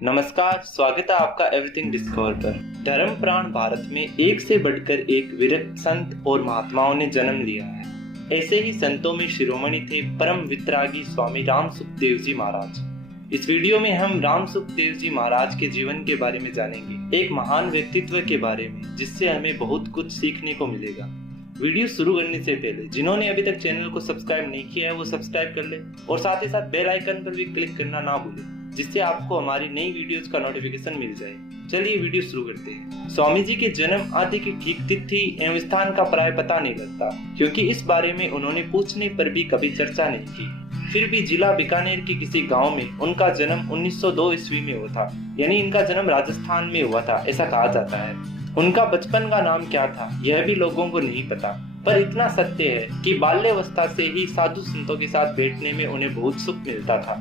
नमस्कार, स्वागत है आपका एवरीथिंग डिस्कवर पर। धर्म प्राण भारत में एक से बढ़कर एक विरक्त संत और महात्माओं ने जन्म लिया है। ऐसे ही संतों में शिरोमणि थे परम वितरागी स्वामी राम सुखदेव जी महाराज। इस वीडियो में हम राम सुखदेव जी महाराज के जीवन के बारे में जानेंगे, एक महान व्यक्तित्व के बारे में जिससे हमें बहुत कुछ सीखने को मिलेगा। वीडियो शुरू करने से पहले जिन्होंने अभी तक चैनल को सब्सक्राइब नहीं किया है वो सब्सक्राइब कर ले और साथ ही साथ बेल आइकन पर भी क्लिक करना ना भूलें, जिससे आपको हमारी नई वीडियोस का नोटिफिकेशन मिल जाए। चलिए वीडियो शुरू करते हैं। स्वामी जी के जन्म आदि की ठीक तिथि एवं स्थान का प्राय पता नहीं लगता, क्योंकि इस बारे में उन्होंने पूछने पर भी कभी चर्चा नहीं की। फिर भी जिला बीकानेर के किसी गांव में उनका जन्म 1902 ईस्वी में हुआ था, यानी इनका जन्म राजस्थान में हुआ था ऐसा कहा जाता है। उनका बचपन का नाम क्या था यह भी लोगों को नहीं पता, पर इतना सत्य है कि बाल्यावस्था से ही साधु संतों के साथ बैठने में उन्हें बहुत सुख मिलता था।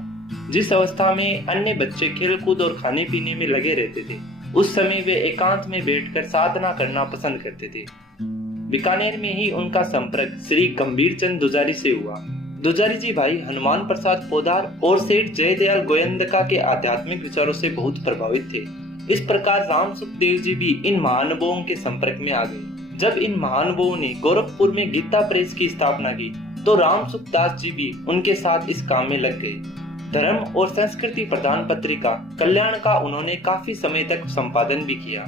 जिस अवस्था में अन्य बच्चे खेलकूद और खाने पीने में लगे रहते थे, उस समय वे एकांत में बैठकर साधना करना पसंद करते थे। बीकानेर में ही उनका संपर्क श्री गंभीर चंद दुजारी से हुआ। दुजारी जी भाई हनुमान प्रसाद पोदार और सेठ जयदयाल गोयंदका के आध्यात्मिक विचारों से बहुत प्रभावित थे। इस प्रकार राम सुखदेव जी भी इन महानुभावों के संपर्क में आ गए। जब इन महानुभावों ने गोरखपुर में गीता प्रेस की स्थापना की तो राम सुखदास जी भी उनके साथ इस काम में लग गए। धर्म और संस्कृति प्रधान पत्रिका कल्याण का उन्होंने काफी समय तक संपादन भी किया।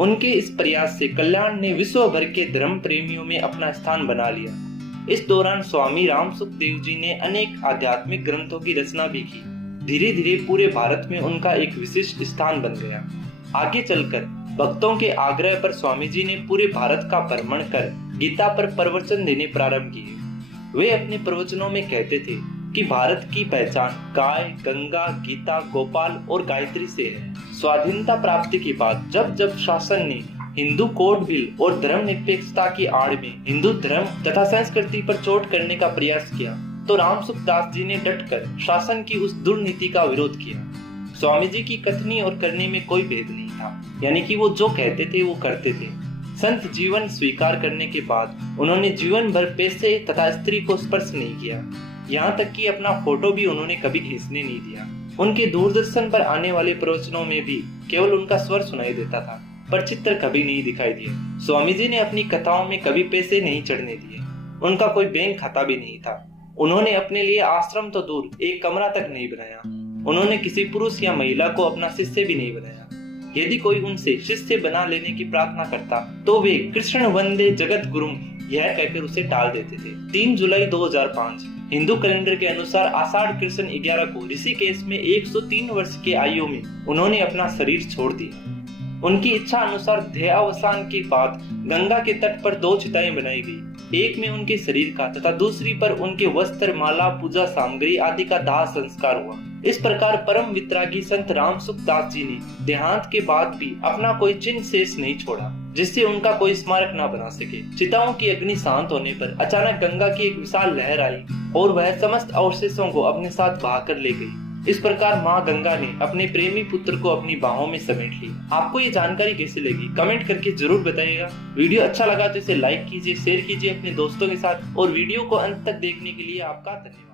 उनके इस प्रयास से कल्याण ने विश्व भर के धर्म प्रेमियों में अपना स्थान बना लिया। इस दौरान स्वामी राम सुखदेव जी ने अनेक आध्यात्मिक ग्रंथों की रचना भी की। धीरे धीरे पूरे भारत में उनका एक विशिष्ट स्थान बन गया। आगे चलकर भक्तों के आग्रह पर स्वामी जी ने पूरे भारत का भ्रमण कर गीता पर प्रवचन देने प्रारंभ किए। वे अपने प्रवचनों में कहते थे कि भारत की पहचान गाय, गंगा, गीता, गोपाल और गायत्री से है। स्वाधीनता प्राप्ति के बाद जब जब शासन ने हिंदू कोड बिल और धर्मनिरपेक्षता की आड़ में हिंदू धर्म तथा संस्कृति पर चोट करने का प्रयास किया तो राम सुखदास जी ने डटकर शासन की उस दुर्नीति का विरोध किया। स्वामी जी की कथनी और करने में कोई भेद नहीं था, यानी कि वो जो कहते थे वो करते थे। संत जीवन स्वीकार करने के बाद उन्होंने जीवन भर पैसे तथा स्त्री को स्पर्श नहीं किया। यहाँ तक कि अपना फोटो भी उन्होंने कभी खींचने नहीं दिया। उनके दूरदर्शन पर आने वाले प्रवचनों में भी केवल उनका स्वर सुनाई देता था, पर चित्र कभी नहीं दिखाई दिया। स्वामी जी ने अपनी कथाओं में कभी पैसे नहीं चढ़ने दिए। उनका कोई बैंक खाता भी नहीं था। उन्होंने अपने लिए आश्रम तो दूर एक कमरा तक नहीं बनाया। उन्होंने किसी पुरुष या महिला को अपना शिष्य भी नहीं बनाया। यदि कोई उनसे शिष्य बना लेने की प्रार्थना करता तो वे कृष्ण वंदे जगत गुरुम यह कहकर उसे टाल देते थे। 3 जुलाई 2005 हिंदू कैलेंडर के अनुसार आषाढ़ कृष्ण 11 को ऋषिकेश में 103 वर्ष की आयु में उन्होंने अपना शरीर छोड़ दिया। उनकी इच्छा अनुसार देहावसान के बाद गंगा के तट पर 2 चिताएं बनाई गई। एक में उनके शरीर का तथा दूसरी पर उनके वस्त्र, माला, पूजा सामग्री आदि का दाह संस्कार हुआ। इस प्रकार परम वितरागी संत राम सुखदास जी ने देहांत के बाद भी अपना कोई चिन्ह शेष नहीं छोड़ा, जिससे उनका कोई स्मारक न बना सके। चिताओं की अग्नि शांत होने पर अचानक गंगा की एक विशाल लहर आई और वह समस्त अवशेषों को अपने साथ बहाकर ले गई। इस प्रकार माँ गंगा ने अपने प्रेमी पुत्र को अपनी बाहों में समेट लिया। आपको ये जानकारी कैसी लगी कमेंट करके जरूर बताइएगा। वीडियो अच्छा लगा तो इसे लाइक कीजिए, शेयर कीजिए अपने दोस्तों के साथ और वीडियो को अंत तक देखने के लिए आपका धन्यवाद।